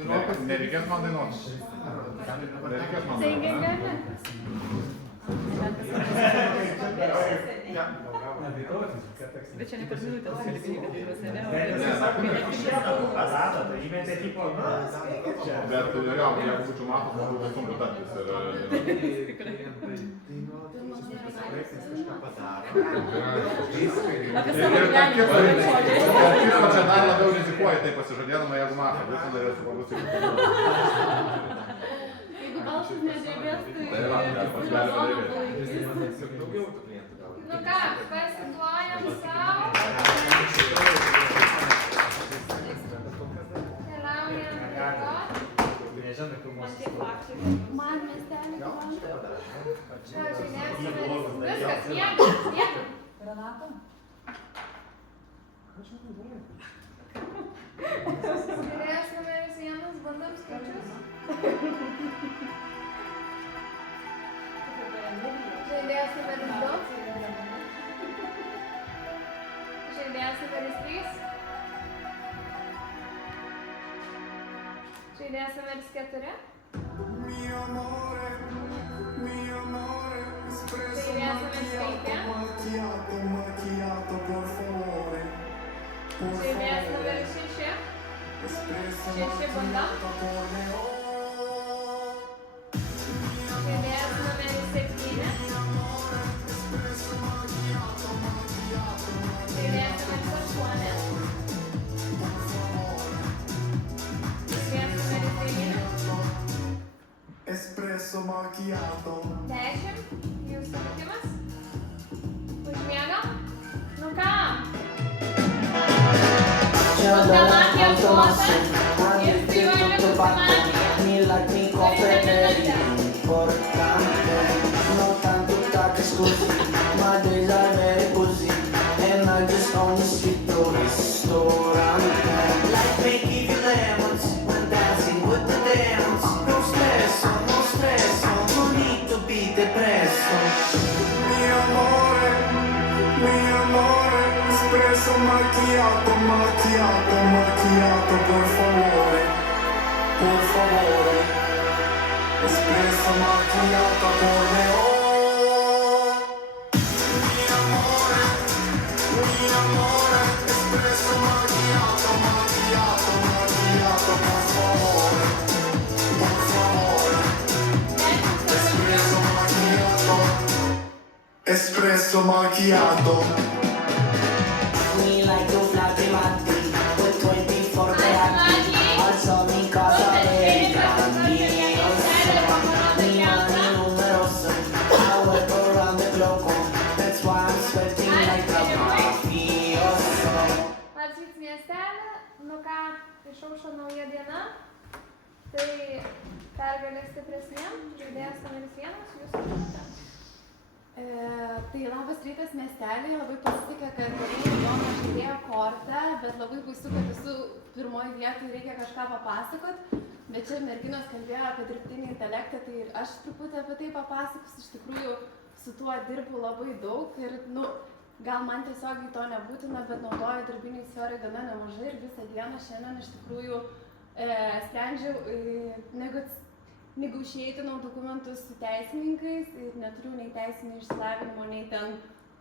Nereikės man dainuoti. Nereikės man dainuoti. Bet čia ne per minutę kalbėjai, Bet jo, jeigu būčiau matos, man būtų sunku tartis. Apie savo gyvenimą. Čia dar labiau rizikuoji, tai pasižadėdama, jeigu mato, būtų norėsiu paklausyti. Jeigu balsas nedrebės, tai... Nu ką, pasiduojam savo. Keliaujam man miestelį komanda. Čia žaidėjas numeris. Viskas, niekas. Renata? Žaidėjas numeris 1, bandom skaičius. Žaidėjas numeris 2. Žaidėjas numeris 3. Žaidėjas numeris 4. Žaidėjas numeris 5. Žaidėjas numeris 6. 6 bandom. Žaidėjas numeris 7. Žaidėjas numeris 8. Žaidėjas numeris 9. Espresso macchiato. 10. Jūsų likimas. Užmiegam. Nu ką? Bustamakija suota. Ir spyruojame Bustamakiją. Turite minutę. Non tanto tacche scusi, ma designer è così. And I just own the street ristorante. Like making you lemons when dancing with the demons. No stress, no need to be depresso. Mi amore, espresso macchiato, por favore. Espresso macchiato con le Mi amore, espresso macchiato, por favore. Espresso macchiato. Me like to fly the matti with 24 gradi. Also mi casa Atsiks miestelį, nu ką, išaušo nauja diena, tai pergalė stipresnėm, žaidėjas numeris 1, jūsų minutė. Tai labas rytas miestelį, labai pasitikė, kad įdomu žaidėjo kortą, bet labai baisu, kad visų pirmoji vietoj reikia kažką papasakot, bet čia merginos kalbėjo apie dirbtinį intelektą, tai ir aš truputį apie tai papasakosiu, iš tikrųjų su tuo dirbu labai daug ir, gal man tiesiogiai to nebūtina, bet naudoju darbiniai sferai gana nemažai ir visą dieną šiandien iš tikrųjų sprendžiau negotiatinau dokumentus su teisininkais ir neturiu nei teisinio išsilavinimo, nei ten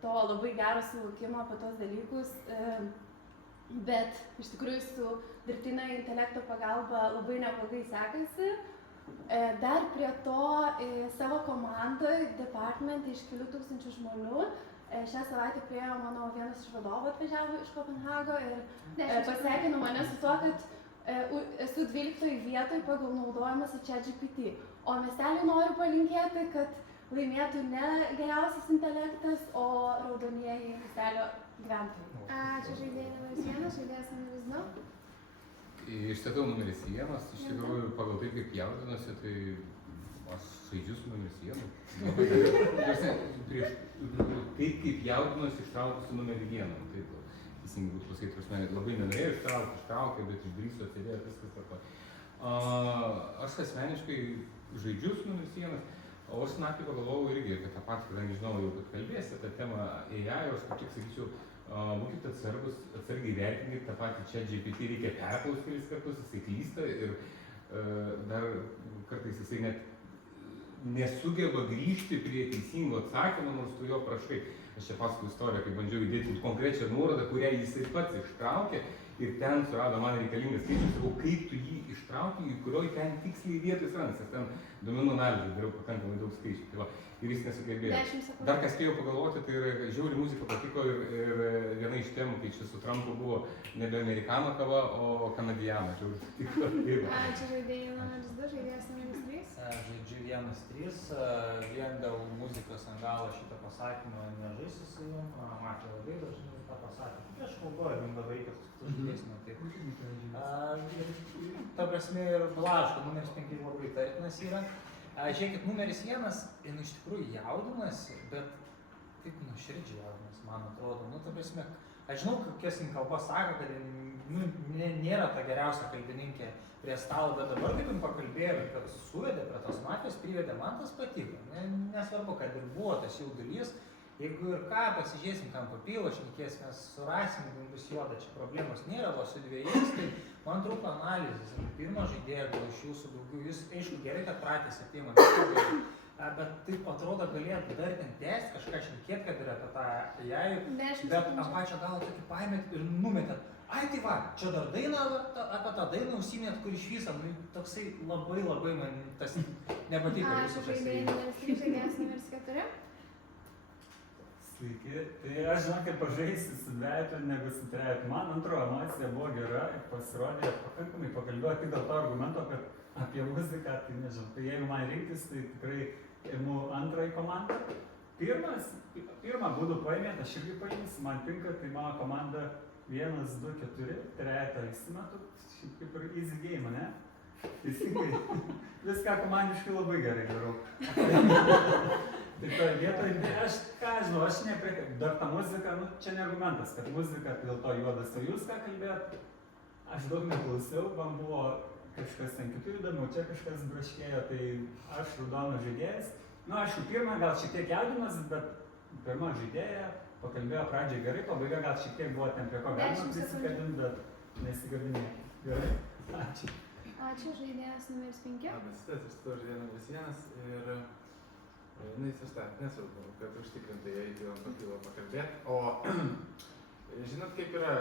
to labai gero suvokimo apie tos dalykus, bet iš tikrųjų su dirbtinio intelekto pagalba labai neblogai sekasi. Dar prie to savo komandoje, departmente iš kelių tūkstančių žmonių, šią savaitę priėjo mano vienas iš vadovų atvažiavo iš Kopenhago ir pasveikino mane su tuo, kad esu 12 vietoj pagal naudojimąsi ChatGPT. O miesteliui noriu palinkėti, kad laimėtų ne geriausias intelektas, o raudonieji miestelio gyventojai. Ačiū žaidėjai numeris 1, žaidėjas numeris 2. Iš tiesų numeris 1, iš tikrųjų pagal tai kaip jaudinuosi, tai aš žaidžiu su numeris 1. Prieš taip kaip jaudinuosi ištraukiu su numerį 1. Taip, teisingai būtų pasakyti, prasme, labai nenorėjau ištraukti, bet išdrįsiu atsėdėti, viskas tvarko. Aš asmeniškai žaidžiu su numeris 1, o aš naktį pagalvojau irgi apie tą patį, kadangi žinau jau, kad kalbėsi apie temą AI, aš kaip tik sakyčiau, būkite atsargiai vertinkite tą patį ChatGPT, reikia perklausti kelis kartus, jisai klysta ir dar kartais jisai net nesugeba grįžti prie teisingo atsakymo, nors tu jo prašai. Aš čia pasakoju istoriją, kai bandžiau įdėti konkrečią nuorodą, kurią jisai pats ištraukė ir ten surado man reikalingas skaičius, sakau, kaip tu jį ištraukė, į kurioj ten tiksliai vietoj surandasi, nes ten duomenų analizė dariau pakankamai daug skaičių. Tai va, ir jis nesugebėjo. 10 sekundžių. Dar ką spėjau pagalvoti, tai yra žiauri muzika patiko ir viena iš temų, kai čia su Trumpu buvo nebe amerikano kava, o kanadijano. Čia užtiko. Ačiū žaidėjai numeris 2, žaidėjas numeris 3. Žaidžiu 1-3, vien dėl muzikos ant galo šito pasakymo nežaisiu su jum, Matė labai dažnai tą pasakė. Aš kalbu, ar jums labai reikia kitus žaidėjus matyti. Ir ta prasme ir Blaško, numeris 5 labai tartinas yra. Žiūrėkit, numeris 1, iš tikrųjų jaudinasi, bet taip nuoširdžiai jaudinasi, man atrodo. Nu, ta prasme, aš žinau, kokias jin kalbas sako, kad nėra ta geriausia kalbininkė prie stalo, bet dabar kaip jin pakalbėjo, kad suvedė prie tos mafijos, privedė, man tas patiko. Nesvarbu, kad ir buvo tas jaudulys, jeigu ir ką, pasižiūrėsim, kam papilo, šnekėsimės, surasim, jeigu bus juoda, čia problemos nėra, o su dviejais, tai man trūko analizės. Pirmą žaidėją gal iš jūsų daugiau, jūs, aišku, gerai, kad pratęs ateimą, bet taip atrodo galėtų dar ten tęsti, kažką šnekėti, kad ir apie tą jai, bet ant pačio galo tokį paėmėt ir numetėt. Ai, tai va, čia dar dainą, apie tą dainą užsiminėt, kur iš viso, nu, toksai labai man tas nepatiko. Ačiū žaidėjai numeris 3, žaidėjas numeris 4. Sveiki, tai aš žinau, kaip pažaisiu su dvejetu negu su trejetu. Man antro emocija buvo gera, pasirodė, pakankamai pakalbėjo tik dėl to argumento, kad apie muziką, tai nežinau, tai jeigu man rinktis, tai tikrai imu antrąjį komandą. Pirmą būdų paėmėt, aš irgi paimsiu, man tinka, tai mano komanda 1, 2, 4, trejetą įsimetu, šiaip kaip ir easy game, ne? Teisingai, viską komandiškai labai gerai darau. Tai toje vietoje, aš ką žinau, aš nepriekaištauju, dar ta muzika, nu čia ne argumentas, kad muzika, tai dėl to juodas, o jūs ką kalbėjot, aš daug neklausiau, man buvo kažkas ten kitų įdomiau, čia kažkas braškėjo, tai aš raudonas žaidėjas. Nu, aišku, pirmą gal šiek tiek jaudinas, bet pirmą žaidėją pakalbėjo pradžiai gerai, pabaiga gal šiek tiek buvo ten prie ko galima prisikabinti, bet nesigabinėti. Gerai, ačiū. Ačiū žaidėjas numeris 5. Labas, aš tu žaidėjas numeris 1 ir įsistart, nesvarbu, kad užtikrintai eiti ant papilo pakalbėti. O žinot, kaip yra,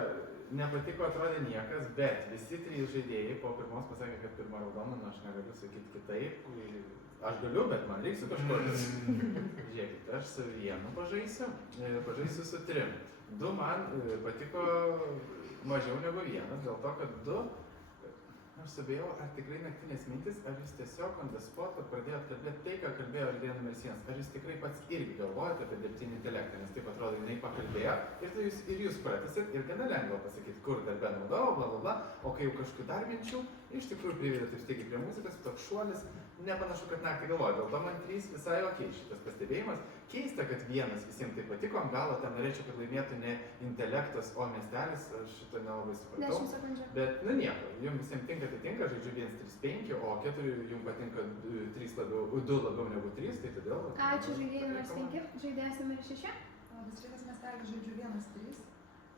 nepatiko atrodė niekas, bet visi 3 žaidėjai po pirmos pasakė, kad pirmą raudoną, aš negaliu sakyti kitaip. Aš galiu, bet man reiks su kažkuo. Žiūrėkit, aš su 1 pažaisiu su 3. 2 man patiko mažiau negu 1, dėl to, kad 2, aš sabėjau, ar tikrai naktinės mintis, ar jūs tiesiog on the spot pradėjot kalbėti tai, ką kalbėjo žaidėjas numeris 1. Ar jūs tikrai pats irgi galvojate apie dirbtinį intelektą, nes taip atrodo, jinai pakalbėjo ir jūs pratęsit ir gana lengva pasakyti, kur darbe naudojau, bla bla bla, o kai jau kažkokių dar minčių, iš tikrųjų privedė taip staigiai prie muzikos, toks šuolis, nepanašu, kad naktį galvoju, dėl to man 3 visai ok šitas pastebėjimas. Keista, kad 1 visiems tai patiko, ant galo ten norėčiau, kad laimėtų ne intelektas, o miestelis, aš šito nelabai supratau. 10 sekundžių. Bet, nu nieko, jums visiems tinka, tai tinka, žaidžiu 1, 3, 5, o 4 jums patinka 2 labiau negu 3, tai todėl... Ačiū žaidėjai numeris 5, žaidėjas numeris 6. Labas rytas, miestelis, žaidžiu 1-3,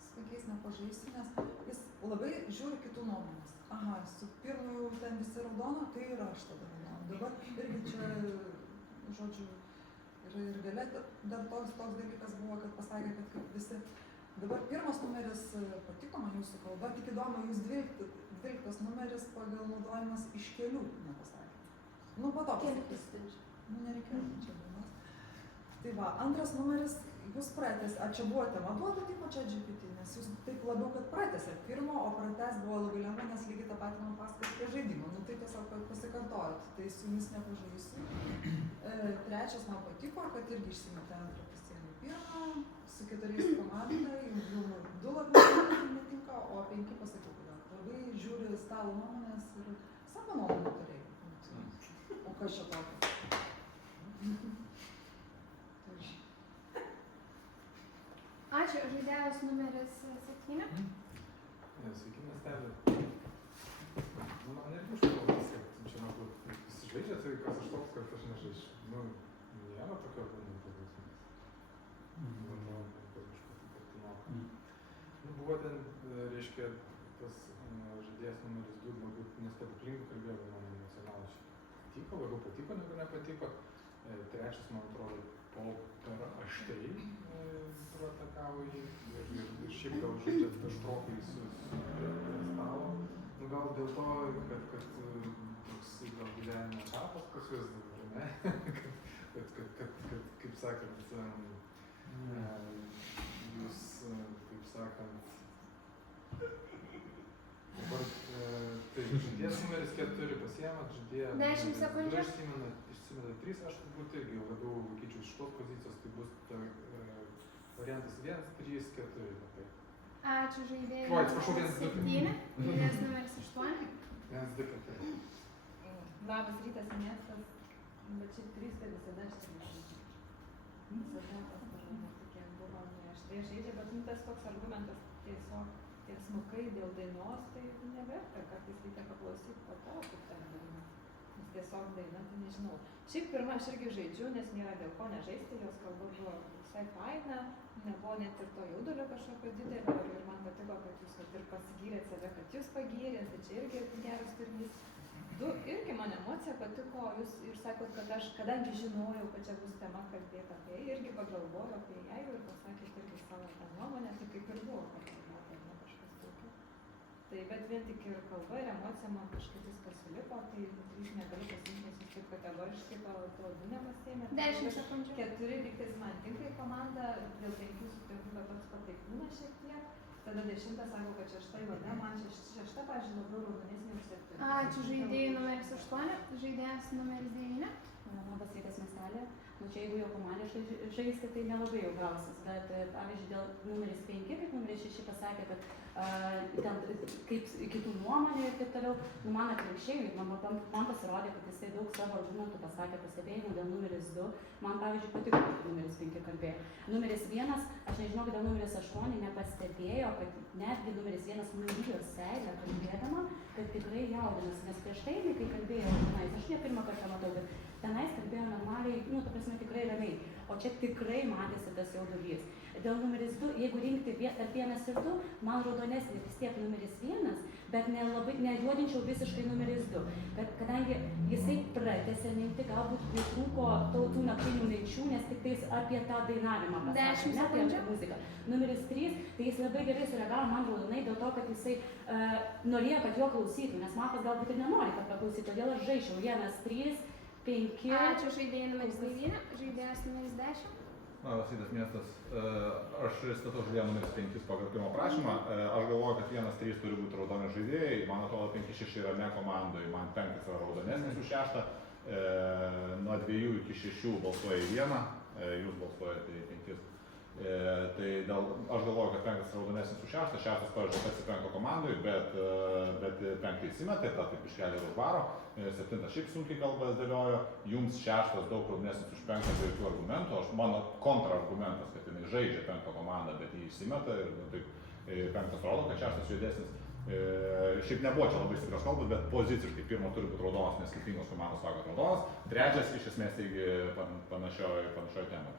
su kokiais nepažaisiu, nes jis labai žiūri kitų nuomonės. Aha, su pirmu ten visi raudono, tai ir aš tada raudono. Dabar irgi čia, žodžiu, ir gale dar toks dalykas buvo, kad pasakė, kad kaip visi. Dabar pirmas numeris patiko man jūsų kalba, tik įdomu, jūs 12 numeris pagal naudojimas iš kelių nepasakė. Nu, po to pasakys. Nu, nereikėjo čia dainos. Tai va, antras numeris, jūs pratęs, ar čia buvo tema duota tipo čia GPT, nes jūs taip labiau, kad pratęsėt pirmo, o pratęs buvo labai lengva, nes lygiai tą patį man pasakot prie žaidimo. Nu, tai tiesiog pasikartojot, tai su jumis nepažaisiu. Trečias man patiko, kad irgi išsimetė antrą pasiėmį pirmą, su 4 komanda, jums 2 labiau netinka, o 5 pasakiau, kad labai žiūri stalo nuomonės ir savo nuomonę turėjau. O kas čia tokio? Ačiū žaidėjas numeris 7. Sveiki, miesteli. Nu, man irgi užkalbas, kad čia man visi žaidžia, tai kas aš toks, kad aš nežaidžiu. Nu, nėra tokio būdų, manau, kad kažkokį kartinoką. Nu, buvo ten, reiškia, tas žaidėjas numeris 2, galbūt nestebuklingai kalbėjo, man nepatiko. Trečias, man atrodo, per aštriai atakavo jį ir šiaip gal žaidžiat kažkokį stalo. Nu gal dėl to, kad toks gal gyvenimo etapas pas jūs dabar, ne? kad kaip sakant, jūs, kaip sakant, dabar, tai žaidėjas numeris 4 pasiėmat, žaidėjas 10 sekundžių. Išsimeta 3, aš turbūt irgi labiau laikyčiau šitos pozicijos, tai bus variantas 1, 3, 4. Ačiū žaidėjai. Oi, atsiprašau, 1, 2. 7, žaidėjas numeris 8. 1, 2, 4. Labas rytas miestas, bet šiaip 3 tai visada aštriai. Visada pastaruoju tokie buvo aštriai žaidžia, bet tas toks argumentas tiesiog tiesmukai dėl dainos, tai neverta, kartais reikia paklausyti po to, kaip ten daina. Nes tiesiog daina, tai nežinau. Šiaip pirmą aš irgi žaidžiu, nes nėra dėl ko nežaisti, jos kalba buvo visai faina, nebuvo net ir to jaudulio kažkokio didelio ir man patiko, kad jūs ir pasigyrėt save, kad jūs pagyrėt, tai čia irgi geras turinys. Irgi man emocija patiko, jūs ir sakot, kad aš, kadangi žinojau, kad čia bus tema kalbėti apie ją, irgi pagalvojau apie ją ir pasakėt irgi savo tą nuomonę, tai kaip ir buvo pagalvota, ne kažkas tokio. Tai bet vien tik ir kalba ir emocija man kažkaip viskas sulipo, tai 3 negaliu pasiimti, nes jūs taip kategoriškai to 2 nepasiėmėt. 10 sekundžių. 4 lygtais man tinka į komandą, dėl 5 sutinku, kad toks pataikūnas šiek tiek. Tada 10 sako, kad 6 vada, man 6, pavyzdžiui, labiau raudonesnė už 7. Ačiū žaidėjai numeris 8, žaidėjas numeris 9. Labas rytas miestelė. Nu čia jeigu jau komandė žaisti, tai nelabai jau gausis, bet pavyzdžiui dėl numeris 5, kaip numeris 6 pasakė, kad ten kaip kitų nuomonė ir taip toliau, nu man atvirkščiai, man pasirodė, kad jisai daug savo argumentų pasakė pastebėjimų dėl numeris 2, man pavyzdžiui patiko, kad numeris 5 kalbėjo. Numeris 1, aš nežinau, kad numeris 8 nepastebėjo, kad netgi numeris 1 nulijo seilę kalbėdama, kad tikrai jaudinasi, nes prieš tai, kai kalbėjo tenais, aš ne pirmą kartą matau, bet tenais kalbėjo normaliai, nu, ta prasme, tikrai ramiai, o čia tikrai matėsi tas jaudulys. Dėl numeris 2, jeigu rinkti tarp 1 ir 2, man raudonesnė vis tiek numeris 1, bet nejuodinčiau visiškai numeris 2. Kadangi jisai pratęsė mintį, galbūt netrūko tų naktinių minčių, nes tik tais apie tą dainavimą pasakė, ne apie muziką. Numeris 3, tai jis labai gerai sureagavo man raudonai dėl to, kad jisai norėjo, kad jo klausytų, nes Matas galbūt ir nenori, kad paklausytų, todėl aš žaičiau 1, 3, 5. Ačiū žaidėjai numeris 9, žaidėjas numeris 10. Labas rytas miestas, aš statau žaidėją numeris 5 pagal pirmą prašymą, aš galvoju, kad 1, 3 turi būti raudoni žaidėjai, man atrodo 5, 6 yra ne komandoj, man 5 yra raudonesnis už 6, nuo 2 iki 6 balsuoja į 1, jūs balsuojate į 5. Tai aš galvoju, kad 5 raudonesnis už 6, 6 pavyzdžiui atsipenko komandoj, bet 5 įsimetė, tą taip iškelia ir užvaro, 7 šiaip sunkiai kalbas dėliojo, jums 6 daug raudonesnis už 5 be jokių argumentų, mano kontraargumentas, kad jinai žaidžia 5 komandą, bet jį įsimeta ir taip 5 rodo, kad 6 juodesnis. Šiaip nebuvo čia labai stiprios kalbos, bet poziciškai pirmo turi būti raudonas, nes skirtingos komandos sako raudonas, 3 iš esmės irgi panašioje temoje.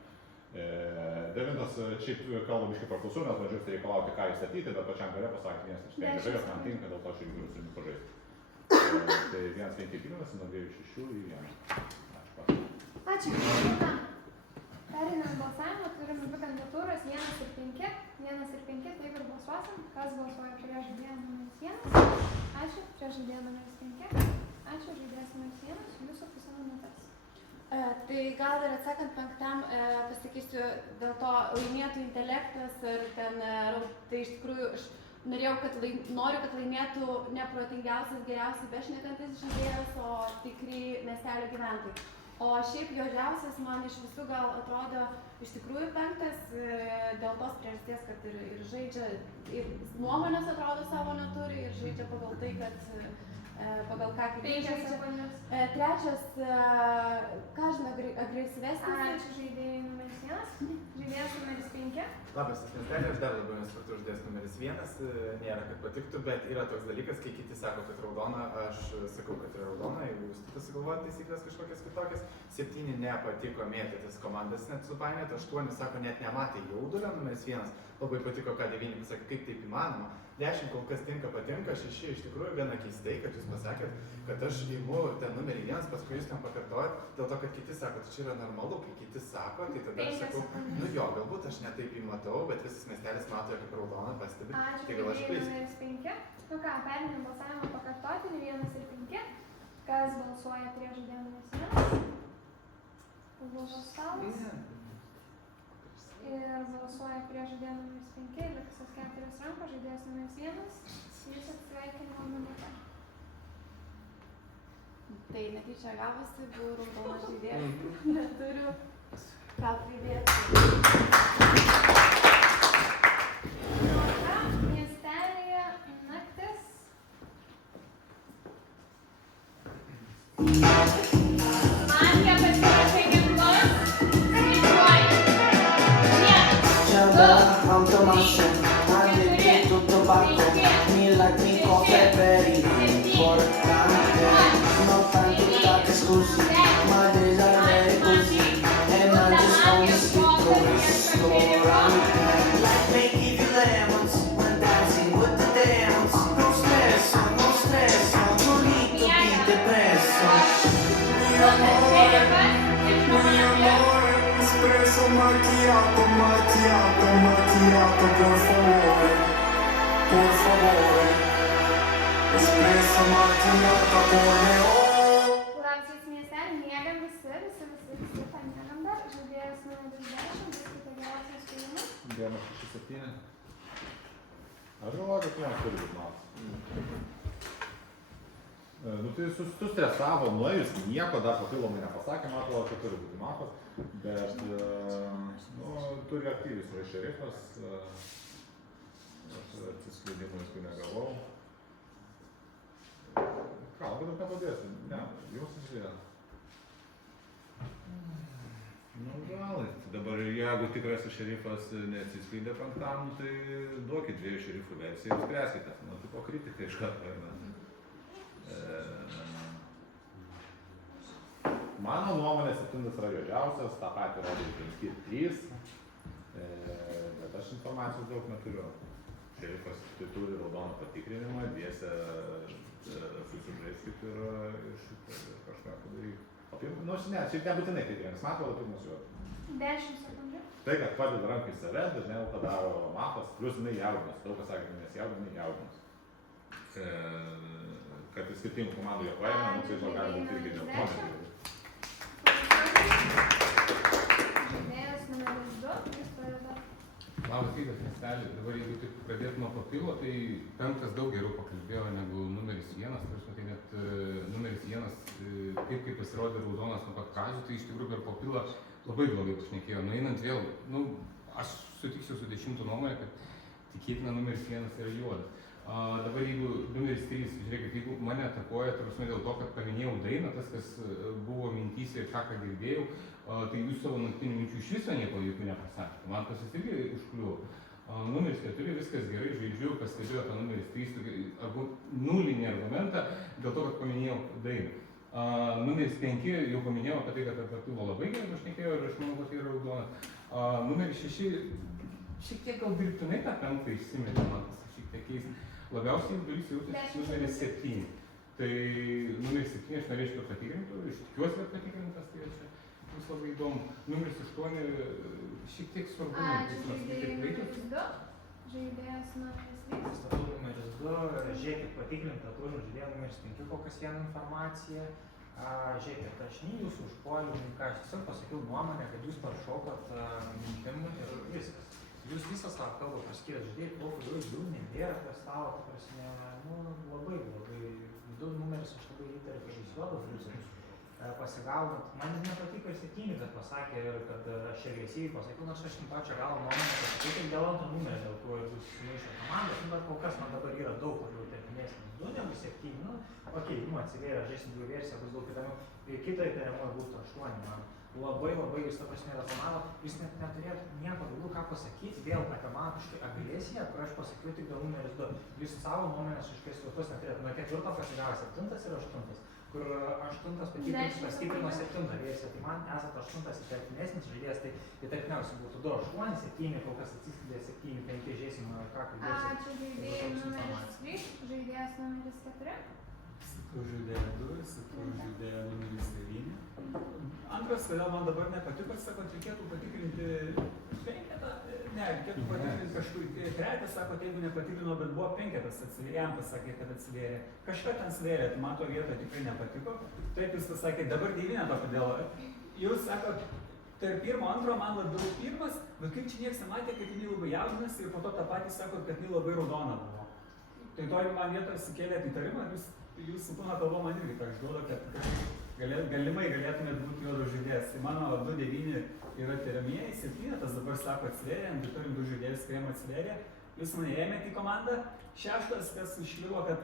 9 šiaip kalba biškai praklausų, nes važiuosi reikalauti ką įstatyti, bet pačiam gale pasakė 1 iš 5 žaidėjas, man tinka, dėl to aš irgi galiu su jumis pažaisti. Tai 1, 5 pirmas, nuo 2, 6 į 1. Ačiū. Pereinam balsavimą, turim 2 kandidatūras, 1 ir 5. 1 ir 5, taip ir balsuosim. Kas balsuoja prieš žaidėją numeris 1? Ačiū, prieš žaidėją numeris 5. Ačiū, žaidėjas numeris 1, jūsų pusė minutės. Tai gal ir atsakant 5, pasakysiu dėl to laimėtų intelektas ir ten, tai iš tikrųjų aš noriu, kad laimėtų neprotingiausias, geriausiai bešnekantis žaidėjas, o tikrai miestelio gyventojai. O šiaip juodžiausias man iš visų gal atrodo iš tikrųjų 5, dėl tos priežasties, kad ir žaidžia, ir nuomonės atrodo savo neturi, ir žaidžia pagal tai, kad pagal ką kiti žaidžia. 3, ką žinai, agresyvesnis. Ačiū žaidėjai numeris 1, žaidėjas numeris 5. Labas, miestelė, aš dar labiau nesupratau žaidėjas numeris 1, nėra, kad patiktų, bet yra toks dalykas, kai kiti sako, kad raudona, aš sakau, kad yra raudona, jeigu jūs susigalvojate taisyklės kažkokias kitokias. 7 nepatiko mėtytis komandas net supainioti, 8 sako, net nematė jaudulio, numeris 1 labai patiko, ką 9 pasakė, kaip taip įmanoma. 10 kol kas patinka, 6 iš tikrųjų gana keistai, kad jūs pasakėt, kad aš imu ten numerį 1, paskui jūs ten pakartojat, dėl to, kad kiti sako, tai čia yra normalu, kai kiti sako, tai tada aš sakau, nu jo, galbūt aš netaip įmatau, bet visas miestelis mato, kaip raudoną pastebi, tai gal aš klystu. Numeris 5. Nu ką, perėmėm balsavimą pakartotinį 1 ir 5. Kas balsuoja prieš žaidėją numeris 1? Lūžo stalas. Ir balsuoja prieš žaidėją numeris 5, likusios 4 rankos, žaidėjas numeris 1. Jūs atsveikinimo minutę. Tai netyčia gavosi, buvau raudonas žaidėjas, neturiu ką pridėti. Miestelėje naktis. Mantė pasirašė ginklus. Skaičiuoju. 1, 2, 3, 4, 5, Milagri cose per importante, non tanto tante scusi, ma desideri così, and I just only sit to ristorante. Like making you lemons when dancing with the demons. No stress, no need to be depresso. Espresso macchiato, macchiato, macchiato, por favore. Por favore, espresso macchiato con le Labas miestelį, miegam visi pamiegam dar. Žaidėjas numeris 10, viską geriausias spėjimas. 167. Aš galvoju, kad vienas turi būt matas. Nu tai sustresavo, nuėjus, nieko dar papildomai nepasakė, man atrodo, kad turi būti matas, bet turi aktyviai surašė šerifas. Aš atsiskleidimų visų negavau. Ką, labai daug nepadėsiu. Ne, jums atsiskleidė. Nu gal, dabar jeigu tikrasis šerifas neatsiskleidė 5, tai duokit 2 šerifų versiją ir spręskite. Nu, tipo kritika iš karto eina. Mano nuomonė 7 yra juodžiausias, tą patį rodo 5 ir 3. Bet aš informacijos daug neturiu. Šerifas turi raudoną patikrinimą, dviese susižaiskit ir kažką padaryti. Nu, ne, šiaip nebūtinai tikrinis, man atrodo pirmas juodas. 10 sekundžių. Tai, kad padeda rankai save, dažniau padaro matas, plius jinai jaudinas. Daug kas sakė, kad nes jaudinas. Kad į skirtingų komandų jie paėmė, nu tai to gali būti irgi dėl to nežiūrėjau. Žaidėjas numeris 2, jis pradeda. Labas rytas, miestelį. Dabar jeigu taip pradėt nuo papilo, tai 5 daug geriau pakalbėjo negu numeris 1. Tai net numeris 1, kaip pasirodė raudonas nuo pat pradžių, tai iš tikrųjų per papilą labai blogai pašnekėjo. Nueinant vėl, aš sutiksiu su 10 nuomonė, kad tikėtina numeris 1 yra juodas. Dabar jeigu numeris 3, žiūrėkit, jeigu mane atakuoja, dėl to, kad paminėjau dainą, tas, kas buvo mintyse ir ką girdėjau, tai jūs savo naktinių minčių iš viso nieko jokių nepasakėte. Man tas irgi užkliuvo. Numeris 4, viskas gerai, žaidžiu, pastebėjo tą numeris 3, arba nulinį argumentą dėl to, kad paminėjau dainą. Numeris 5, jau paminėjau apie tai, kad apie tai labai gerai pašnekėjo ir aš manau, kad tai yra raudonas. Numeris 6, šiek tiek gal dirbtinai tą 5 įsimetė, man tas šiek tiek keista. Labiausiai durys jautėsi numeris 7. Tai numeris 7 aš norėčiau, kad patikrintų, iš tikiuosi, kad patikrintas, tai čia bus labai įdomu. Numeris 8 šiek tiek svarbu. Ačiū, žaidėjai numeris 2. Žaidėjas numeris 3. Statau numeris 2, žiūrėkit, patikrinta, turim žaidėją numeris 5, kokias vieną informaciją. Žiūrėkit, aš nei jūsų užpuoliau, ką aš tiesiog pasakiau nuomonę, kad jūs paršokot mintim ir viskas. Jūs visą savo kalbą paskyrėt žaidėjai, kokiu jų nebėra prie stalo, ta prasme, labai. 2 numeris aš labai įtariu, kad jūs juodas būsit. Pasigaunat, man nepatiko ir 7, kad pasakė ir kad aš agresyviai pasakiau, nors aš pačią galą nuomonę pasakiau, tai dėl 2 numerio, dėl ko ir bus sumaišę komandos, bet kol kas man dabar yra daug labiau terminesnis 2 negu 7, atsivėrė, žaisim 2 versiją, bus daug įdomiau. Kito įtariamojo būtų 8, man labai jūs ta prasme rezonavo, jūs net neturėtų nieko daugiau ką pasakyti, vėl apie mano kažkokią agresiją, kur aš pasakiau tik dėl numeris 2. Jūs savo nuomonės iškės vietos neturėtų, nuo 4 pasigavo 7 ir 8. kur 8 pastiprino 7 versiją. Tai man esat 8 įtartinesnis žaidėjas, tai įtartiniausiai būtų 2, 8, 7, kol kas atsiskleidė 7, 5, žiūrėsim, ką kalbėsim. Ačiū žaidėjai numeris 3, žaidėjas numeris 4. Sakau žaidėją 2, sakau žaidėją numeris 9. Antras, kodėl man dabar nepatiko, sakot, reikėtų patikrinti 5, ne, reikėtų patikrinti kažkur. Trečias, sakot, jeigu nepatikrino, bet buvo 5, jam pasakė, kad atsivėrė. Kažką ten svėrė, tai man to vietoje tikrai nepatiko. Taip jūs pasakėte, dabar 9, kodėl. Jūs sakot, tarp 1, 2 man labiau 1, bet kaip čia niekas nematė, kad jinai labai jaudinasi ir po to tą patį sakot, kad jinai labai raudona buvo. Tai to man vietoje sukėlėt įtarimą, jūsų kūno kalba man irgi tą išduoda, kad galimai galėtumėt būti juodo žaidėjas. Tai mano 2-9 yra tiriamieji, 7, tas dabar sako atsvėrė, tai turim 2 žaidėjus, kurie atsvėrė. Jūs mane ėmėte į komandą. 6, kas užkliuvo, kad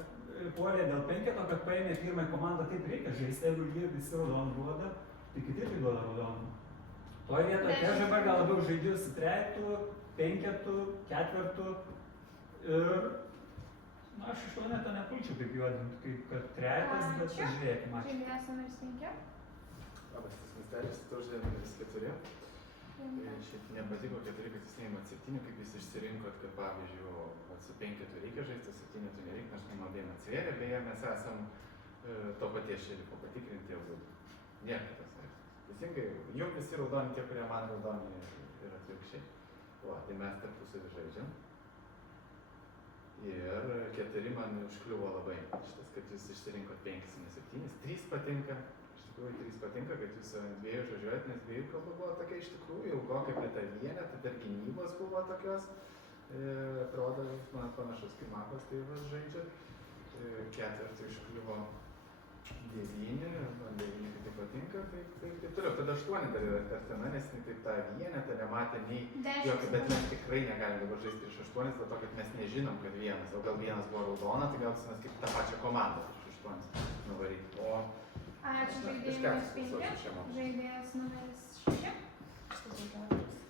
puolė dėl 5, kad paėmė 1 komandą, taip reikia žaisti, jeigu jie visi raudoną duoda, tai kiti irgi duoda raudoną. Toje vietoje aš dabar gal labiau žaidžiu su 3, 5, 4 ir na, aš 8 nepulčiau taip juodinti, kaip kad 3, bet žiūrėkime. Žaidėjas numeris 5. Labas, tas mistelis, tu žaidėjas numeris 4. Šiaip nepatiko 4, kad jūs neįmat 7, kaip jūs išsirinkot, kad pavyzdžiui, su 5 tu reikia žaisti, 7 tu nereikia, nors mano abiem atsvėrė, beje, mes esam to paties šerifo patikrinti jau niekas. Teisingai, jums visi raudoni, tie, kurie man raudoni ir atvirkščiai. O, tai mes tarpusavį žaidžiam. Ir 4 man užkliuvo labai. Šitas, kad jūs išsirinkot 5, ne 7. 3 patinka. Iš tikrųjų 3 patinka, kad jūs ant 2 žaidžiuojat, nes 2 kalba buvo tokia iš tikrųjų ilgokai prie tą vienę, tai dar gynybos buvo tokios. Atrodo, man panašus kaip mapas, tai vas žaidžiat. 4 užkliuvo 9, man 9 kaip tai patinka, tai toliau. Tada 8 dar yra tartina, nes taip tą vienetą nematė nei jokio, bet mes tikrai negalim dabar žaisti prieš 8, dėl to, kad mes nežinom, kad 1, o gal 1 buvo raudona, tai gal mes kaip tą pačią komandą prieš 8 nuvaryti. Ačiū žaidėjai numeris 5, žaidėjas numeris 6.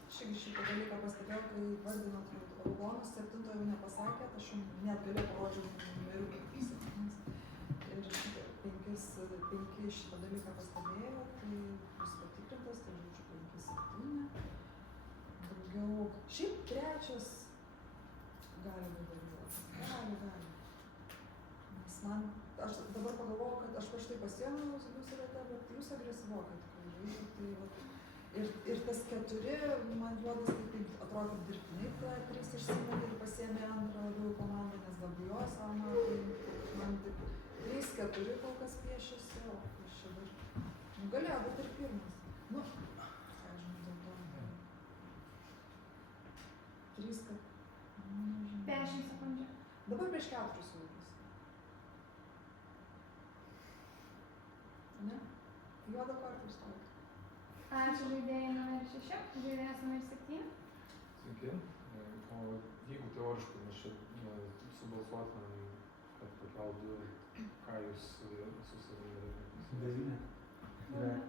Aš irgi šitą dalyką pastebėjau, kai vardinot raudonus, 7 jau nepasakėt, aš jums net galiu parodžiau numerių kaip 7. Ir 5 šitą dalyką pastebėjau, tai bus patikrintas, tai žodžiu 5, 7. Daugiau, šiaip 3 gali būti dalyvas. Gali. Nes man, aš dabar pagalvojau, kad aš prieš tai pasiėmiau jūs rate, bet jūs agresyvokai tikrai žaidžiat, tai vat. Ir tas 4, man juodas, tai atrodo, kad dirbtinai 3 išsimetė ir pasiėmė antrą labiau komandą, nes dabujo savo, tai man taip 3-4 kol kas piešiasi, o aš čia dar galėjo būti ir 1. Nu, ką žinau, dėl to. 3, kad... 10 sekundžių. Dabar prieš 4 sūrus. Ne? Juodo kortą išstojau. Ačiū žaidėjai numeris 6, žaidėjas numeris 7. Sveiki. O jeigu teoriškai mes čia subalsuotumėm, kad pakeltų, ką jūs su savimi darėte? 9.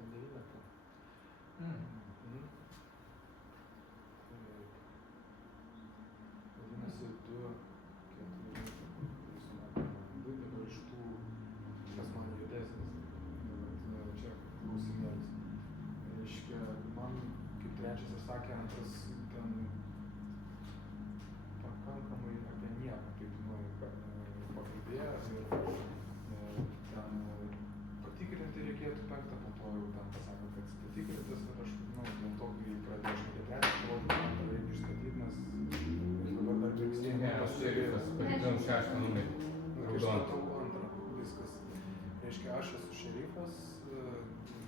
9. Vadinasi, 2, 4, jūsų matome 2, dabar iš tų, kas man juodesnis, čia klausimėlis. Reiškia, man, kaip 3 ir sakė, 2 ten pakankamai apie nieką, taip pakalbėjo ir ten patikrinti reikėtų 5, po to jau ten pasakė, kad jis patikrintas ir aš, dėl to, kai pradėjau šnekėti 3, galvoju, kad man reikia išstatyti, nes dabar dar pirksėjai. Ne, aš šerifas, patikrinau 6 numerį. Išstatau 2, viskas. Reiškia, aš esu šerifas,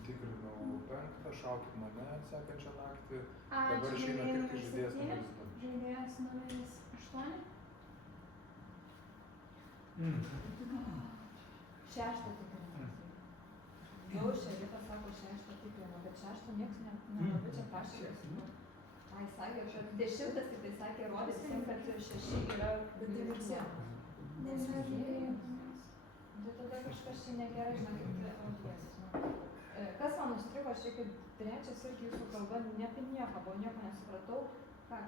tikrinau 5, šaukit mane sekančią naktį, dabar išeina tik tai žaidėjas numeris 2. Žaidėjas numeris 8. 6 tikrino. Jau šerifas sako 6 tikrino, bet 6 nieks nelabai čia prašė. Ai, sakė, kad 10 tik tai sakė, rodė visiems, kad 6 yra, bet 9 sienos. Tai tada kažkas čia negerai, žinokit, audėsis. Kas man užstrigo, aš kaip 3 irgi jūsų kalba ne apie nieką, buvo nieko nesupratau.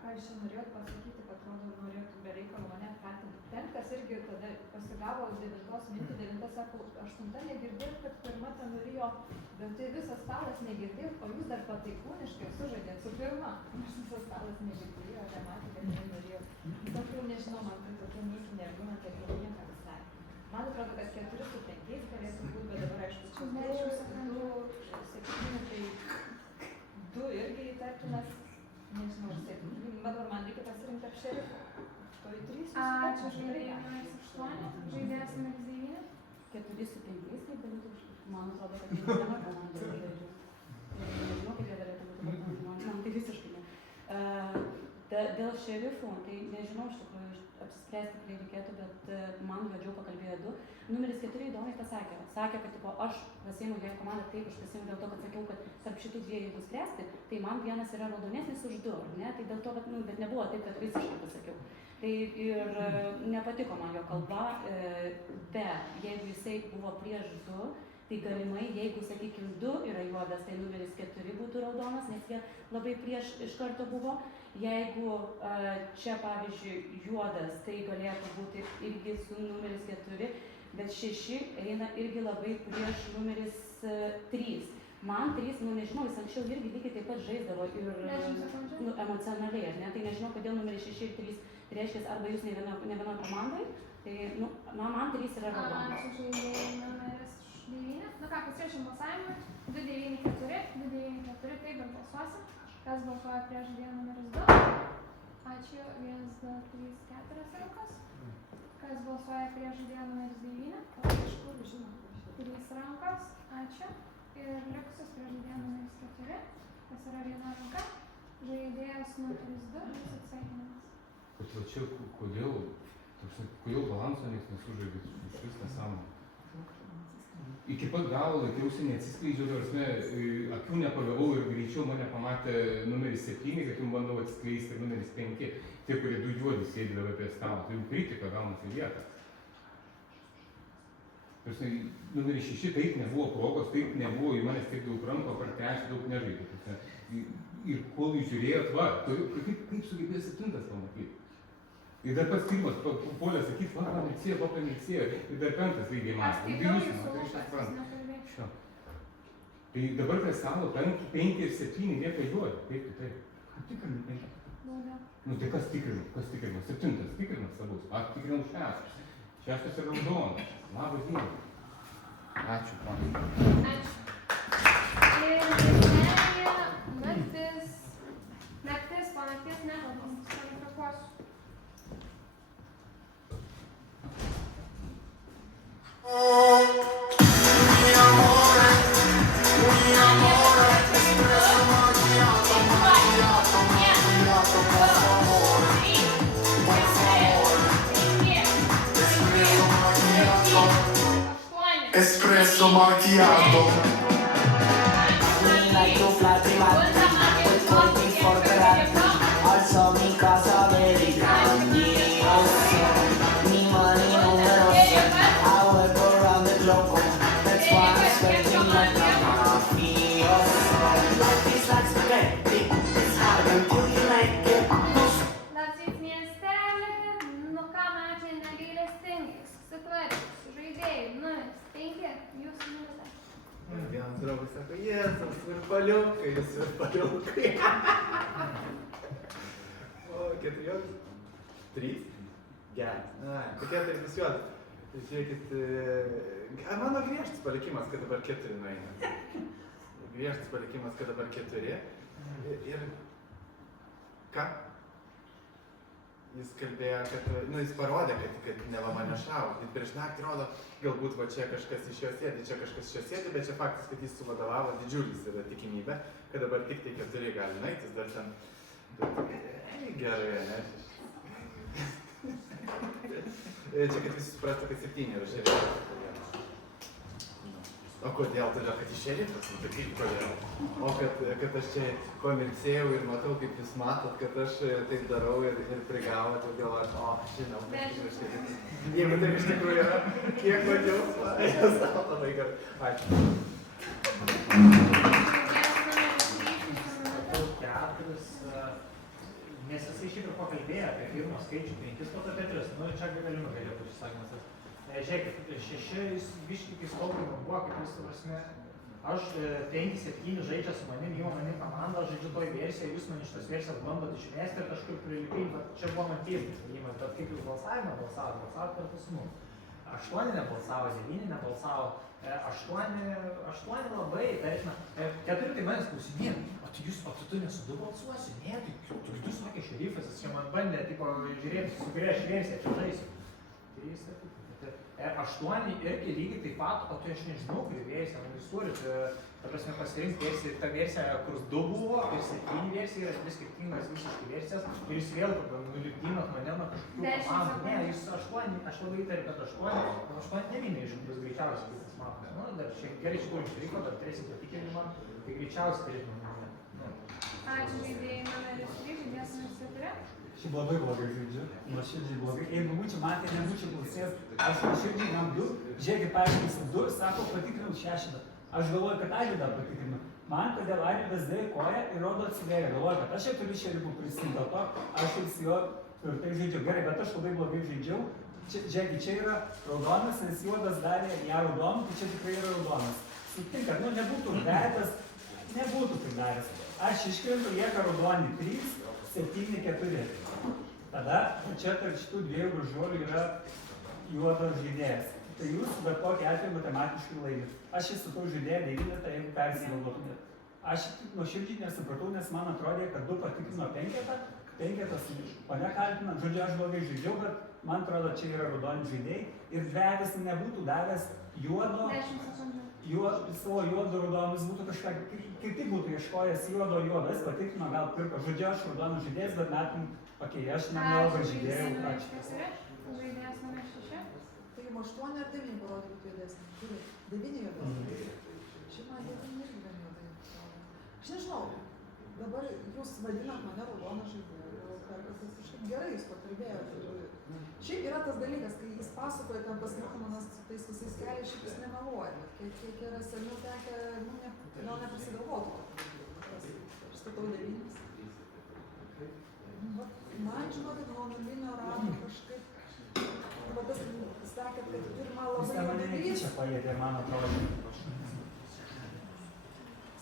ką jūs čia norėjot pasakyti, kad atrodo norėtų be reikalo mane apkaltinti. Penktas irgi tada pasigavo 9 mintį, 9 sako, 8 negirdėjot, kad pirma ten nurijo, bet tai visas stalas negirdėjot, o jūs dar pataikūniškai sužaidėt su pirma. Nors visas stalas negirdėjo, ar nematė, kad nenurijo. Tokių nežinau, man tai tokie mūsų argumentai, kad nieko visai. Man atrodo, kad 4 su 5 galėtų būti, bet dabar aišku, čia 2, 7, tai 2 irgi įtartinas. Nežinau, ar taip. Dabar man reikia pasirinkti ar šerifą. Toj 3 Ačiū žaidėjai numeris 8, žaidėjas numeris 9. 4 su 5, tai galėtų, man atrodo, kad tai viena komanda žaidžiu. Nežinau, kaip jie galėtų būti, man tai visiškai ne. Dėl šerifų, tai nežinau, iš tikrųjų, apsispręsti tikrai reikėtų, bet man vadžiau pakalbėjo 2. Numeris 4 įdomiai pasakė. Sakė, kad tipo, aš pasiėmiau jai komandą, taip, aš pasiėmiau dėl to, kad sakiau, kad tarp šitų dviejų jeigu spręsti, tai man vienas yra raudonesnis už 2, ne? Tai dėl to, bet nebuvo taip, kad visiškai pasakiau. Tai ir nepatiko man jo kalba, bet jeigu jisai buvo prieš 2, tai galimai, jeigu, sakykime, 2 yra juodas, tai numeris 4 būtų raudonas, nes jie labai prieš iš karto buvo. Jeigu čia, pavyzdžiui, juodas, tai galėtų būti irgi su numeris 4, bet 6 eina irgi labai prieš numeris 3. Man 3, nežinau, jis anksčiau irgi lygiai taip pat žaisdavo ir emocionaliai, ar ne? Tai nežinau, kodėl numeris 6 ir 3 reiškia, arba jūs ne viena komandai, tai man 3 yra raudonas. Ačiū žaidėjai numeris 9. Nu ką, pasirašym balsavimui. 294, 294, taip ir balsuosim. Kas balsuoja prieš žaidėją numeris 2? Ačiū, 1, 2, 3, 4 rankas. Kas balsuoja prieš žaidėją numeris 9? Kažkur žinau. 3 rankas. Ačiū. Ir likusius prieš žaidėją numeris 4. Kas yra 1 ranka. Žaidėjas numeris 2. Jūs atsveikinimas. Bet va čia kodėl balanso nieks nesužaidė, iš vis nesąmonė. Iki pat galo laikiausi, neatsiskleidžiau, akių nepagavau ir greičiau mane pamatė numeris 7, kad jau bandau atskleisti numeris 5, tie, kurie 2 juodi sėdėdavo prie stalo, tai jau kritika gaunasi vietą. Numeris 6 taip nebuvo progos, taip nebuvo, į manęs tiek daug rankų, per 3 daug nežaidė. Ir kol jūs žiūrėjot, va, kaip sugebėjo 7 pamatyti. Ir dar pats pirmas puolė sakyti, va, pamirksėjo, ir dar 5 lygiai matė. Tai dabar prie stalo 5 ir 7 lieka juodi, taip, taip. Tikrinai. Nu tai kas tikrino? 7 tikrino savus, aš tikrinau 6. 6 yra raudonas. Labas dienas. Ačiū, man. Ačiū. Ir serija naktis, po nakties nekalbam, kvalifikuosiu. Espresso macchiato. Mi like to fly privati, with 24 carati. Also mi casa americani. Mi money numerosa. I work around the globe. That's why I'm spending like a mafioso. Life is like spaghetti. It's hard until you like it. Lapsys miestelį, nu ką mačiai negailestingai, susitvarkys, žaidėjai, numeris 5, jūsų minutė. Vienas draugas sako, Jėzus, virpaliukai. O, 4 3? Geras. Tai 4 vis juodas. Žiūrėkit, mano griežtas palikimas, kad dabar 4 nueina. Griežtas palikimas, kad dabar 4. Ir ką? Jis kalbėjo, kad, jis parodė, kad neva mane šavo. Ir prieš naktį rodo, galbūt va čia kažkas iš jo sėdi, čia kažkas iš jo sėdi, bet čia faktas, kad jis suvadovavo, didžiulis yra tikimybė, kad dabar tik tai 4 gali nueiti, jis dar ten... Gerai, ne? Čia, kad visi suprastų, kad 7 yra šerifas. O kodėl? Todėl, kad iš šerifas, tai kaip kodėl? O kad aš čia pamirksėjau ir matau, kaip jūs matot, kad aš taip darau ir prigavo, todėl aš, žinau, kad iš šerifas. Jeigu taip iš tikrųjų yra, kiek mažiau, aš savo labai gerai. Ačiū. Matau 4, kalbėjo apie pirmą skaičių 5, po to apie 3. Nu, čia galima galėjo būti sakymas. Žiūrėkit, 6 jis biškį kai skaupimo buvo, kaip jūs, ta prasme, aš 5-7 žaidžia su manim, jau manim komanda, žaidžiu toj versiją, jūs man iš tos versijos bandot išmesti ir kažkur prilipinti, bet čia buvo man keistas sprendimas, bet kaip jūs balsavot kartu su mums. 8 nebalsavo, 9 nebalsavo, 8 labai, tarkime, 4 tai manęs klausinėjo, o tu nesu 2 balsuosi, ne, tai tu sakė šerifas, jis čia man bandė, tipo, žiūrėti, su kuria aš versiją čia žaisiu. Tai jis taip, 8 irgi lygiai taip pat, o tai aš nežinau, kuri versija, man jūs turit, ta prasme, pasirinkti versiją, ta versija, kur 2 buvo, ir 7 versija yra 2 skirtingas visiškai versijas, ir jūs vėl nulipdinot mane nuo kažkokių komandų. Ne, jūs 8, aš labai įtariu, kad 8-9 iš bus greičiausiai, kaip tas matas. Nu, dar šiek gerai šitų išvyko, dar turėsim patikinimą, tai greičiausiai turėtume mane. Ačiū žaidėjai numeris 3, žaidėjas numeris 4. Šiaip labai blogai žaidžiu, nuoširdžiai blogai. Jeigu būčiau matę, nebūčiau klausęs, aš nuoširdžiai man 2, žiūrėkit, paaiškinsiu 2, sako patikrinau 6. Aš galvoju, kad Arvydą patikrinu. Man kodėl Arvydas davė koją ir rodo atsivėrė. Galvoju, kad aš jau turiu šerifų prisimti, dėl to aš ir su juo tvirtai žaidžiau. Gerai, bet aš labai blogai žaidžiau. Žiūrėkit, čia yra raudonas, nes juodas darė ją raudoną, tai čia tikrai yra raudonas. Sutinkat, nu nebūtų vedęs, nebūtų taip daręs. Aš iškrentu, lieka raudoni 3, 7, 4. Tada čia tarp šitų 2 gražuolių yra juodas žaidėjas. Tai jūs bet kokį atveju matematiškai laimit. Aš esu tau žaidėją 9, tai jeigu persigalvotumėt. Aš nuoširdžiai nesupratau, nes man atrodė, kad 2 patikrino 5 mane kaltina. Žodžiu, aš blogai žaidžiau, bet man atrodo, čia yra raudoni žaidėjai. Ir dvejetas nebūtų davęs juodo, 10 sekundžių. savo juodo raudonus, būtų kažką, kaip tik būtų ieškojęs juodo, jis patikrino, gal pirko. Žodžiu, aš raudonų žaidėjas, bet metam, aš nelabai žaidėjau. Žaidėjas numeris 6. Tai jums 8 ar 9 parodė būtų juodesnį? Turi 9 juodesnį. Šiaip man 9 irgi gan juodai. Aš nežinau, dabar jūs vadinat mane raudoną žaidėją. Kažkaip gerai jūs pakalbėjote. Šiaip yra tas dalykas, kai jis pasakoja ten pasimokymanas su tais visais keliais, šiaip jis nemeluoja. Bet kiek yra seniau tekę, gal neprisigalvotų. Aš statau 9. Man žinokit, nuo nulinio rato kažkaip. Va tas sakėt, kad pirmą labai jaudulys. Čia paėdė, man atrodo.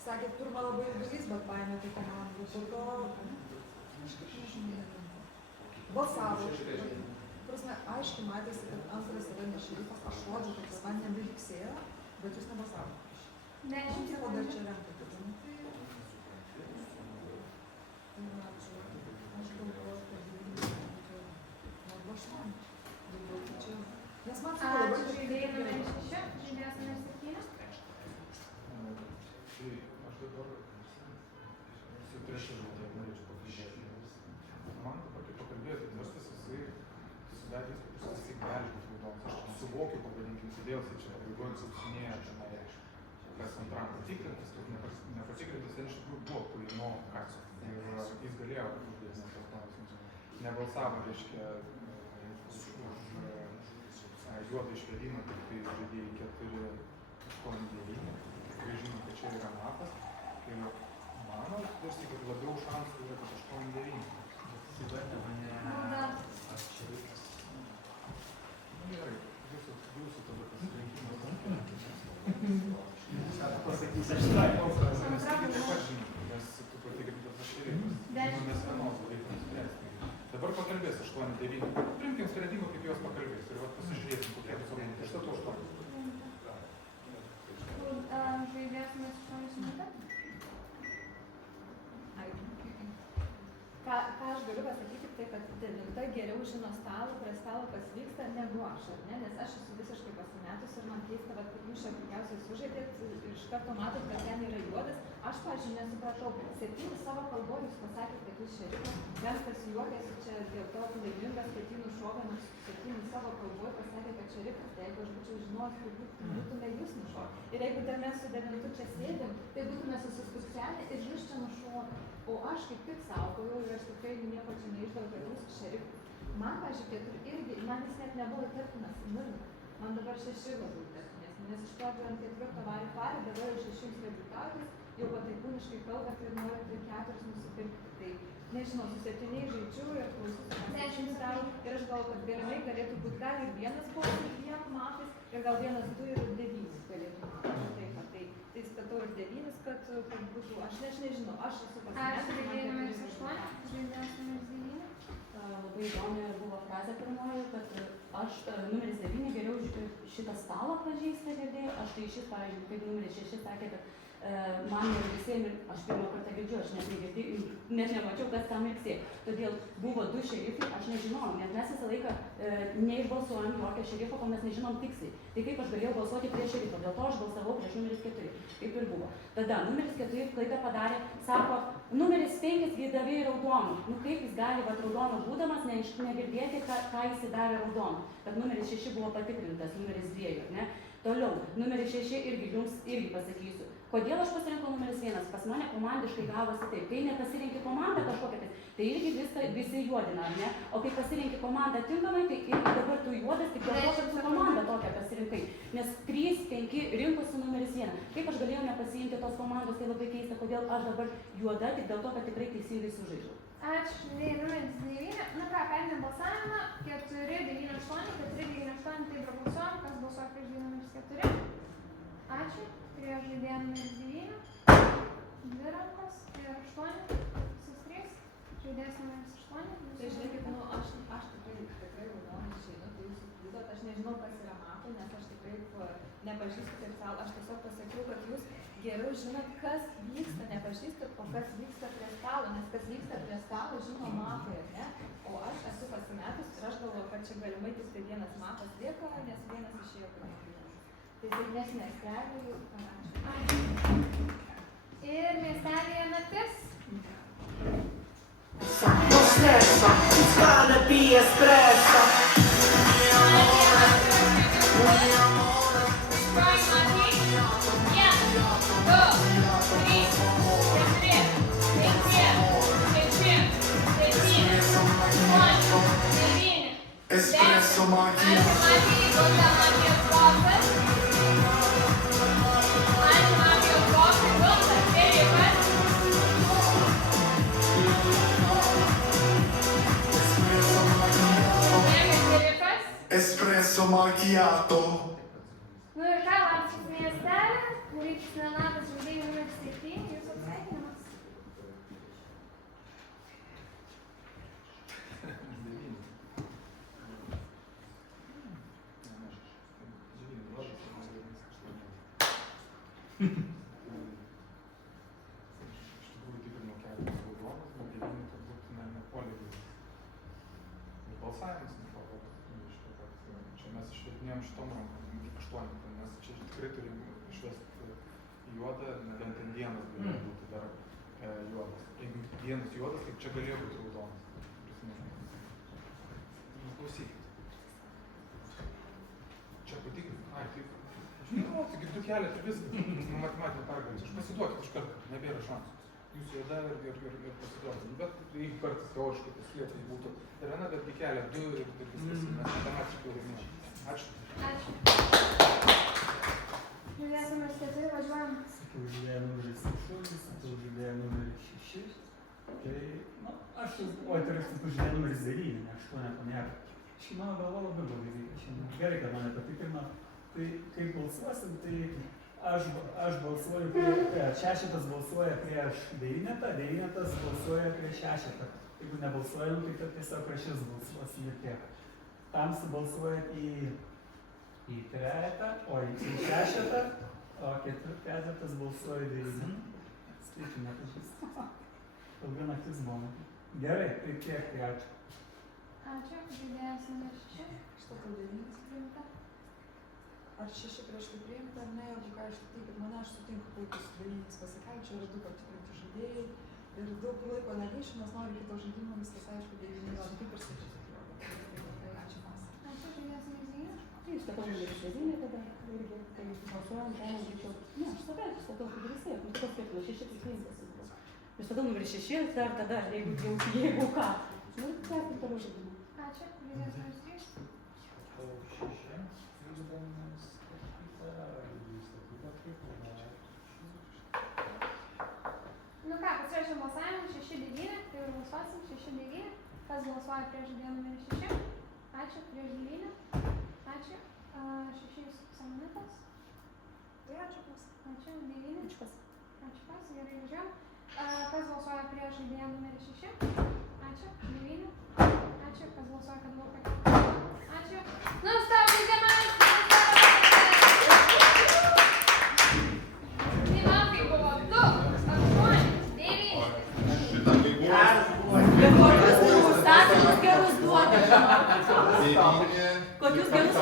Sakėt, pirmą labai jaudulys, bet paėmėte komandų. Po to kažkaip nežinau. Balsavo. Prasme, aiškiai matėsi, kad antras yra ne šerifas. Aš rodžiu, kad jis man nebeliksėjo, bet jūs nebalsavote. Ne, Šitie ko dar čia renkate. Aš galvoju, kad 8. Nes man sakau, labai Ačiū žaidėjai numeris 6, žaidėjas numeris 7. Tai aš dabar su trečia žaidėja norėčiau pakalbėti. Man dabar kaip pakalbėti, verstas jisai sudarė jisai geležis raudonas. Aš suvokiu, pavadinkim, kodėl jisai čia pabaigoj klausinėja tenai, kas antram patikrintas, kad nepatikrintas, ten iš tikrųjų buvo Kulino Kaco. Ir jis galėjo uždėti tos klausimus. Nebalsavo, reiškia, už juodą išvedimą, tik tai žaidėjai 4-9, kurie žino, kad čia yra matas. Ir mano, tarsi, kad labiau šansų yra, kad 8-9. Įvardė mane šerifas. Gerai, jūsų tada pasirinkimas. Pasakys, aš tai balsuosiu. Nes tu patikrintas aš šerifas. Nes vienos laikas spręsti. Dabar pakalbės 8-9. Priimkim sprendimą, kaip juos pakalbės. Ir pasižiūrėsim, kokie bus orientai. Aš statau 8. Žaidėjas numeris 8. Ką aš galiu pasakyti, tai kad 9 geriau žino stalą, prie stalo kas vyksta, negu aš, ar ne? Nes aš esu visiškai pasimetus ir man keista, kad jūs čia puikiausiai sužaidėt, iš karto matot, kad ten yra juodas. Aš, pavyzdžiui, nesupratau, 7 savo kalboje jūs pasakėt, kad jūs šerifas, Venstas juokėsi čia dėl to laimingas, 7 šovė, nors 7 savo kalboje pasakė, kad šerifas, tai jeigu aš būčiau žinojęs, tai būtume jūs nušovę. Ir jeigu dar mes su 9 čia sėdėm, tai būtume susiskaičiavę ir jūs čia nušovę. O aš kaip tik saugojau ir aš tikrai nieko čia neišdavau, kad jūs šerifas. Man, pavyzdžiui, 4 irgi, man jis net nebuvo įtartinas, 0. Man dabar 6 labai įtartinas, nes iš pradžio ant 4 varį parį, dabar jau 6 reabilitacijos, jau pataikūniškai kalbat ir norit 4 nusipirkti. Tai nežinau, su 7 žaidžiu ir klausysiu, ką 10 daro. Ir aš galvoju, kad galimai galėtų būti gal ir 1 buvo su 2 matais, ir gal 1, 2 ir 9 galėtų būti. Tai statau ir 9, kad būtų, aš nežinau, aš esu Ačiū, žaidėja numeris 8, žaidėjas numeris 9. Labai įdomi buvo frazė pirmoji, kad aš numeris 9 geriau šitą stalą pažįsta girdėjau. Aš tai šis, pavyzdžiui, kaip numeris 6 sakė, kad man ir visiems, aš pirmą kartą girdžiu, aš net negirdėjau, net nemačiau, kas tam mirksėjo. Todėl buvo 2 šerifai, aš nežinojau, nes mes visą laiką neišbalsuojam jokio šerifo, kol mes nežinom tiksliai. Tai kaip aš galėjau balsuoti prieš šerifą, dėl to aš balsavau prieš numeris 4, kaip ir buvo. Tada numeris 4 klaidą padarė, sako, numeris 5 įdavė raudoną. Nu kaip jis gali, vat raudono būdamas, negirdėti, ką jis įdavė raudoną. Kad numeris 6 buvo patikrintas, numeris 2, ne? Toliau, numeris 6 irgi jums irgi pasakysiu. Kodėl aš pasirinkau numeris 1? Pas mane komandiškai gavosi taip. Kai nepasirinki komandą kažkokią, tai irgi visi juodina, ar ne? O kai pasirinki komandą tinkamai, tai irgi dabar tu juodas tik dėl to, kad tu komandą tokią pasirinkai. Nes 3, 5 rinkosi numeris 1. Kaip aš galėjau nepasiimti tos komandos, tai labai keista, kodėl aš dabar juoda tik dėl to, kad tikrai teisingai sužaidžiau. Ačiū, žaidėjai numeris 9. Nu ką, perėmėm balsavimą. 4, 9, 8, 4, 9, 8, taip ir balsuojam. Kas balsuoja prieš žaidėją numeris 4? Ačiū. Prieš žaidėją numeris 9. 2 rankos ir 8. Visus 3. Žaidėjas numeris 8. Tai žiūrėkit, nu, aš tikrai raudonai išeinu, tai jūs suklydot, aš nežinau, kas yra matai, nes aš tikrai nepažįstu kaip savo, aš tiesiog pasakiau, kad jūs geriau žinot, kas vyksta, nepažįstat, o kas vyksta prie stalo, nes kas vyksta prie stalo, žino matai, ne? O aš esu pasimetus ir aš galvoju, kad čia galimai tik tai vienas matas lieka, nes vienas išėjo prie vienas. Tai sėkmės miesteliui, ačiū. Ir miestelėje naktis. No stresso, it's gonna be espresso. Espresso macchiato. Nu ir ką, Lapčius miestelė, Rytis Lenatas, žaidėjai numeris 7, jūsų atsveikinimas. Iš tikrųjų tikrinau kelius raudonus, bet 9 turbūt nepuolė gyventi. Ir balsavimas nebuvo, kad čia mes išvedinėjom šitom rankom 8, nes čia tikrai turim išvesti į juodą, nebent ten vienas galėjo būti dar juodas. Jeigu vienas juodas, tai čia galėjo būti raudonas. Klausykit. Čia patikrint. Ai, taip. Žinau, taigi 2 keliat ir viskas. Matematinė pergalė. Aš pasiduokit iš karto, nebėra šansų. Jūs juoda ir pasiduokit. Bet jeigu kartais teoriškai tas lietas būtų viena, betgi kelia 2 ir viskas. Mes matematiškai laimėjom. Ačiū. Ačiū. Žaidėjas numeris 4, važiuojam. Sakiau žaidėją numeris 8, sakiau žaidėją numeris 6. Tai, nu, aš sakiau žaidėją numeris 9, ne 8 pamėgau. Šiaip mano galva labai blogai veikia šiandien. Gerai, kad mane patikrino. Tai kaip balsuosim, tai aš balsuoju prieš 6 balsuoja prieš 9, 9 balsuoja prieš 6. Jeigu nebalsuojam, tai tiesiog prieš jis balsuosim ir tiek. Tamsu balsuoja į 3, o į 6, o 4 balsuoja 9. Skaičiu nepažįstu. Ilga naktis buvo. Gerai, tai tiek, tai ačiū. Ačiū, žaidėjas numeris 6. Šitą tau 9 priimta. Ar 6 prieš tai priimta, ar ne, jeigu ką ištikit mane, aš sutinku puikiai su 9 pasikeičiu, yra 2 patikrinti žaidėjai ir daug laiko negaišiu, nes noriu kito žaidimo, viskas aišku, 9 milijonų, kaip ir sakyčiau. Ačiū Mas. Ačiū, žaidėjas numeris 9. Tai iš statau numeris 9 tada irgi, kai balsuojam, galima būčiau. Ne, aš statau kaip visi, nu kitos kaip 6 priimtas jis buvo. Iš statau numeris 6, dar tada, jeigu ką. Nu, tęsim toliau žaidimą. Ačiū, žaidėjas numeris 3. Nu ką, pasiruošėm balsavimą, 6, 9, tai taip ir balsuosim. 6, 9. Kas balsuoja prieš žaidėją numerį 6? Ačiū. Prieš 9. Ačiū. 6,5 minutės. Tai ačiū pas. Ačiū. 9. Ačiū pas. Ačiū pas. Gerai, važiuojam. Kas balsuoja prieš žaidėją numerį 6? Ačiū. 9. Ačiū. Kas balsuoja, kad laukia? Ačiū. Nustop žaidimas! Tai man tai buvo 2, 8, 9. Šitą kai buvo. Bet kokius gerus atsakymus gerus duoda, žinokit. Devyni. Kokius gerus